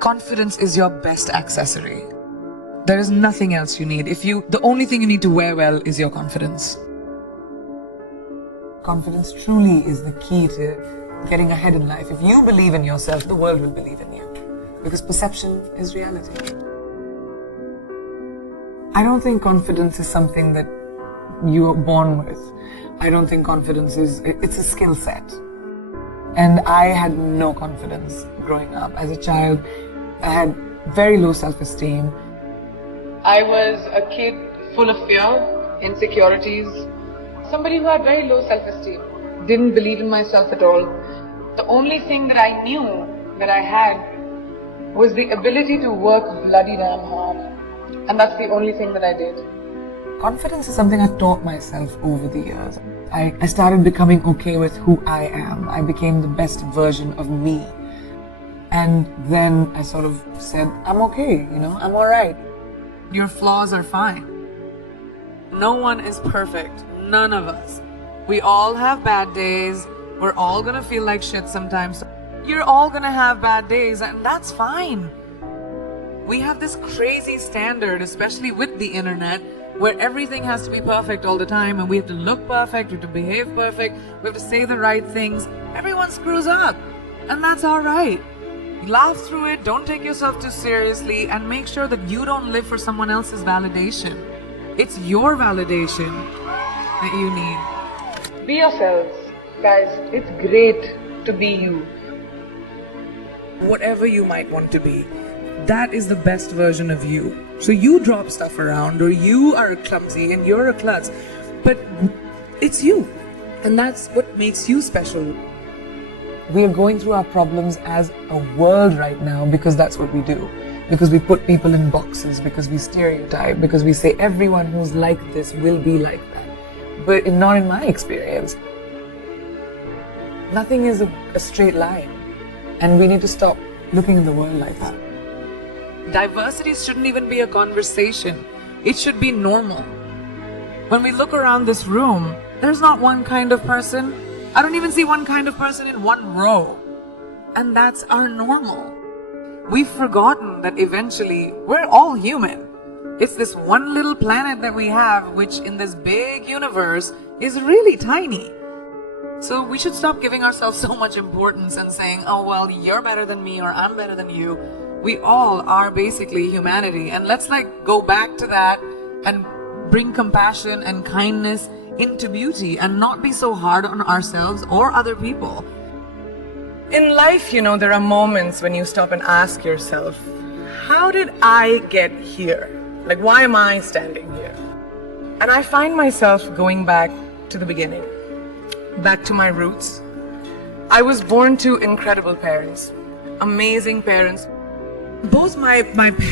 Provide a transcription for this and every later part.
Confidence is your best accessory. There is nothing else you need. The only thing you need to wear well is your confidence. Confidence truly is the key to getting ahead in life. If you believe in yourself, the world will believe in you. Because perception is reality. I don't think confidence is something that you are born with. I don't think confidence it's a skill set. And I had no confidence growing up. As a child, I had very low self-esteem. I was a kid full of fear, insecurities, somebody who had very low self-esteem, didn't believe in myself at all. The only thing that I knew that I had was the ability to work bloody damn hard. And that's the only thing that I did. Confidence is something I taught myself over the years. I started becoming okay with who I am. I became the best version of me. And then I sort of said, I'm okay, I'm alright. Your flaws are fine. No one is perfect. None of us. We all have bad days. We're all gonna feel like shit sometimes. You're all gonna have bad days, and that's fine. We have this crazy standard, especially with the internet, where everything has to be perfect all the time, and we have to look perfect, we have to behave perfect, we have to say the right things. Everyone screws up, and that's alright. Laugh through it, don't take yourself too seriously, and make sure that you don't live for someone else's validation. It's your validation that you need. Be yourselves, guys. It's great to be you. Whatever you might want to be, that is the best version of you. So you drop stuff around, or you are clumsy and you're a klutz, but it's you. And that's what makes you special. We are going through our problems as a world right now because that's what we do. Because we put people in boxes, because we stereotype, because we say everyone who's like this will be like that. But not in my experience. Nothing is a straight line. And we need to stop looking at the world like that. Diversity shouldn't even be a conversation. It should be normal. When we look around this room, there's not one kind of person. I don't even see one kind of person in one row. And that's our normal. We've forgotten that eventually we're all human. It's this one little planet that we have, which in this big universe is really tiny. So we should stop giving ourselves so much importance and saying, oh, well, you're better than me or I'm better than you. We all are basically humanity. And let's go back to that and bring compassion and kindness into beauty and not be so hard on ourselves or other people. In life, there are moments when you stop and ask yourself, how did I get here? Why am I standing here? And I find myself going back to the beginning, back to my roots. I was born to incredible parents, amazing parents. Both my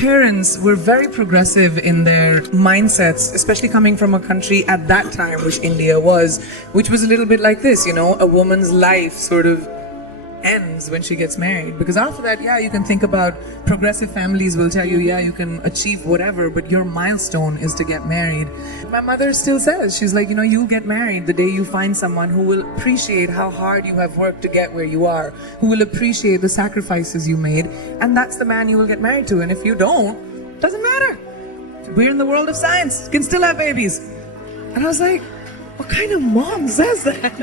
parents were very progressive in their mindsets, especially coming from a country at that time, which India was, which was a little bit like this, a woman's life sort of ends when she gets married. Because after that, you can think about progressive families will tell you, you can achieve whatever, but your milestone is to get married. My mother still says, she's like, you'll get married the day you find someone who will appreciate how hard you have worked to get where you are, who will appreciate the sacrifices you made, and that's the man you will get married to. And if you don't, doesn't matter. We're in the world of science, you can still have babies. And I was like, what kind of mom says that?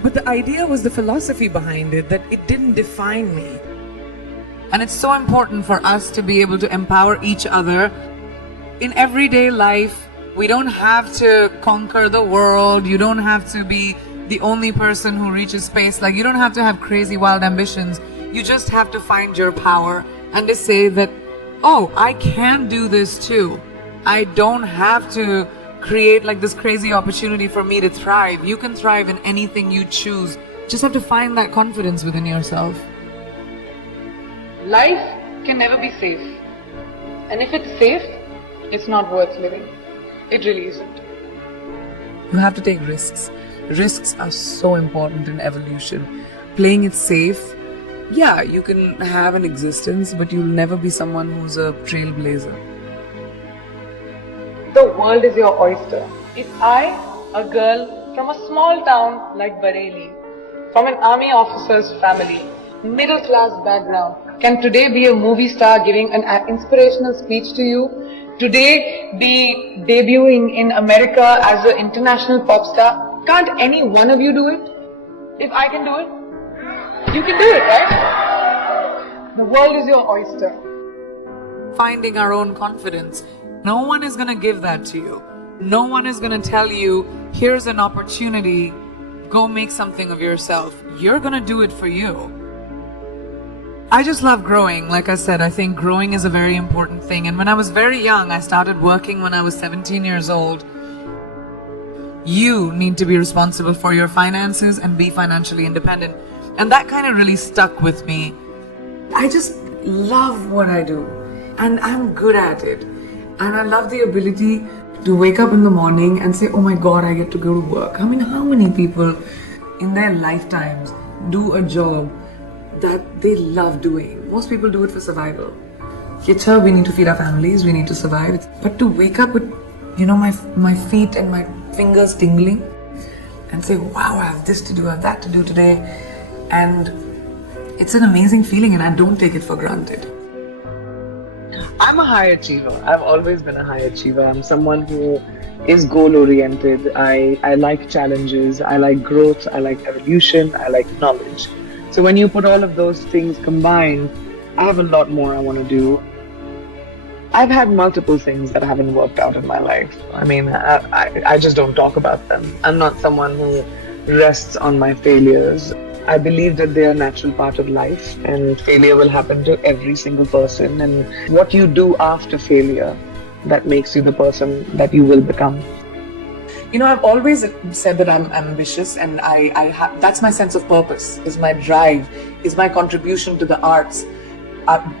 But the idea was the philosophy behind it, that it didn't define me. And it's so important for us to be able to empower each other. In everyday life, we don't have to conquer the world. You don't have to be the only person who reaches space. You don't have to have crazy wild ambitions. You just have to find your power and to say that, oh, I can do this too. I don't have to create this crazy opportunity for me to thrive. You can thrive in anything you choose. Just have to find that confidence within yourself. Life can never be safe. And if it's safe, it's not worth living. It really isn't. You have to take risks. Risks are so important in evolution. Playing it safe, you can have an existence, but you'll never be someone who's a trailblazer. The world is your oyster. If I, a girl from a small town like Bareilly, from an army officer's family, middle class background, can today be a movie star giving an inspirational speech to you, today be debuting in America as an international pop star. Can't any one of you do it? If I can do it, you can do it, right? The world is your oyster. Finding our own confidence. No one is going to give that to you. No one is going to tell you, here's an opportunity, go make something of yourself. You're going to do it for you. I just love growing. Like I said, I think growing is a very important thing. And when I was very young, I started working when I was 17 years old. You need to be responsible for your finances and be financially independent. And that kind of really stuck with me. I just love what I do. And I'm good at it. And I love the ability to wake up in the morning and say, oh my God, I get to go to work. I mean, how many people in their lifetimes do a job that they love doing? Most people do it for survival. Kitcha, we need to feed our families, we need to survive. But to wake up with, my feet and my fingers tingling and say, wow, I have this to do, I have that to do today. And it's an amazing feeling and I don't take it for granted. I'm a high achiever. I've always been a high achiever. I'm someone who is goal-oriented. I like challenges. I like growth. I like evolution. I like knowledge. So when you put all of those things combined, I have a lot more I want to do. I've had multiple things that haven't worked out in my life. I mean, I just don't talk about them. I'm not someone who rests on my failures. I believe that they are a natural part of life and failure will happen to every single person, and what you do after failure, that makes you the person that you will become. I've always said that I'm ambitious, and that's my sense of purpose, is my drive, is my contribution to the arts.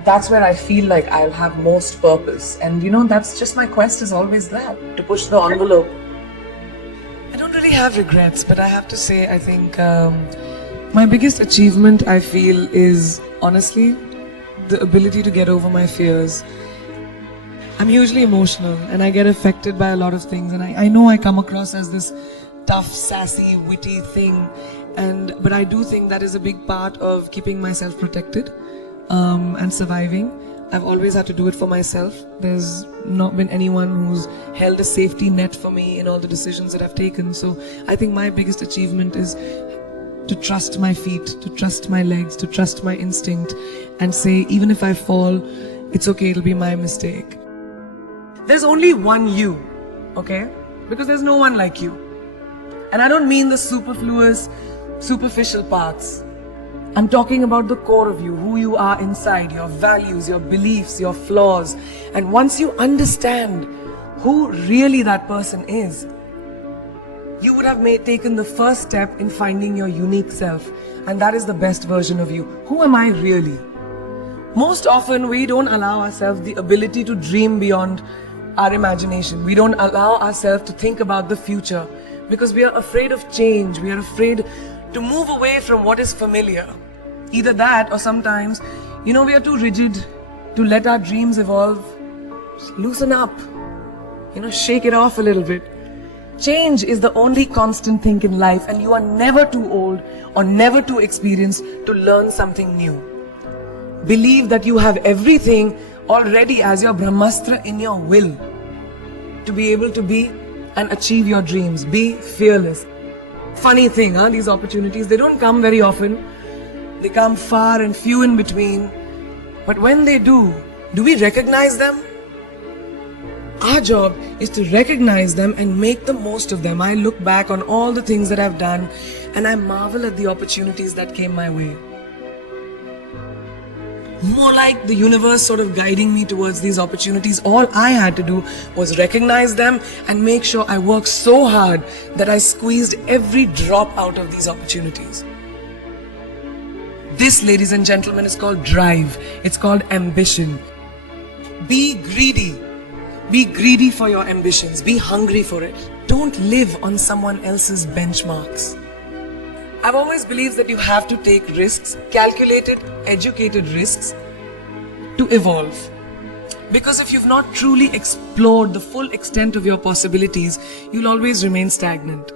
That's where I feel like I'll have most purpose, and that's just my quest is always that, to push the envelope. I don't really have regrets, but I have to say, I think my biggest achievement, I feel, is honestly the ability to get over my fears. I'm hugely emotional and I get affected by a lot of things, and I know I come across as this tough, sassy, witty thing, but I do think that is a big part of keeping myself protected and surviving. I've always had to do it for myself. There's not been anyone who's held a safety net for me in all the decisions that I've taken. So I think my biggest achievement is to trust my feet, to trust my legs, to trust my instinct, and say, even if I fall, it's okay, it'll be my mistake. There's only one you, okay? Because there's no one like you. And I don't mean the superfluous, superficial parts. I'm talking about the core of you, who you are inside, your values, your beliefs, your flaws. And once you understand who really that person is, you would have taken the first step in finding your unique self, and that is the best version of you. Who am I really? Most often we don't allow ourselves the ability to dream beyond our imagination. We don't allow ourselves to think about the future because we are afraid of change. We are afraid to move away from what is familiar. Either that, or sometimes, we are too rigid to let our dreams evolve. Loosen up, shake it off a little bit. Change is the only constant thing in life, and you are never too old or never too experienced to learn something new. Believe that you have everything already as your Brahmastra in your will to be able to be and achieve your dreams. Be fearless. Funny thing, these opportunities, they don't come very often. They come far and few in between. But when they do we recognize them? Our job is to recognize them and make the most of them. I look back on all the things that I've done and I marvel at the opportunities that came my way. More like the universe sort of guiding me towards these opportunities. All I had to do was recognize them and make sure I worked so hard that I squeezed every drop out of these opportunities. This, ladies and gentlemen, is called drive. It's called ambition. Be greedy. Be greedy for your ambitions. Be hungry for it. Don't live on someone else's benchmarks. I've always believed that you have to take risks, calculated, educated risks, to evolve. Because if you've not truly explored the full extent of your possibilities, you'll always remain stagnant.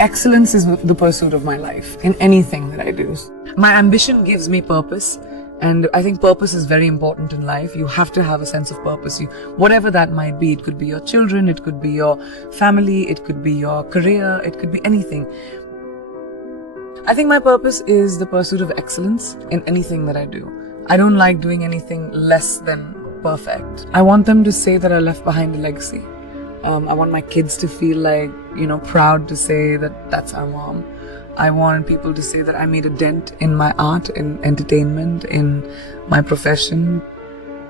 Excellence is the pursuit of my life in anything that I do. My ambition gives me purpose. And I think purpose is very important in life. You have to have a sense of purpose. Whatever that might be, it could be your children, it could be your family, it could be your career, it could be anything. I think my purpose is the pursuit of excellence in anything that I do. I don't like doing anything less than perfect. I want them to say that I left behind a legacy. I want my kids to feel like, proud to say that that's our mom. I want people to say that I made a dent in my art, in entertainment, in my profession.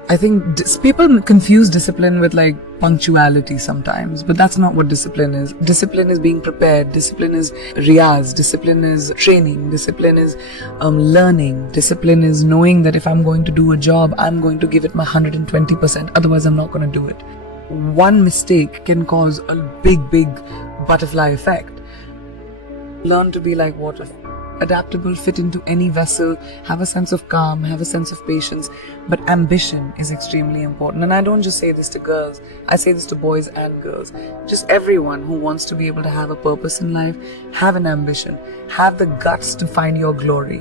I think people confuse discipline with like punctuality sometimes, but that's not what discipline is. Discipline is being prepared. Discipline is riyaz. Discipline is training. Discipline is learning. Discipline is knowing that if I'm going to do a job, I'm going to give it my 120%. Otherwise, I'm not going to do it. One mistake can cause a big, big butterfly effect. Learn to be like water, adaptable, fit into any vessel, have a sense of calm, have a sense of patience. But ambition is extremely important. And I don't just say this to girls, I say this to boys and girls. Just everyone who wants to be able to have a purpose in life, have an ambition, have the guts to find your glory.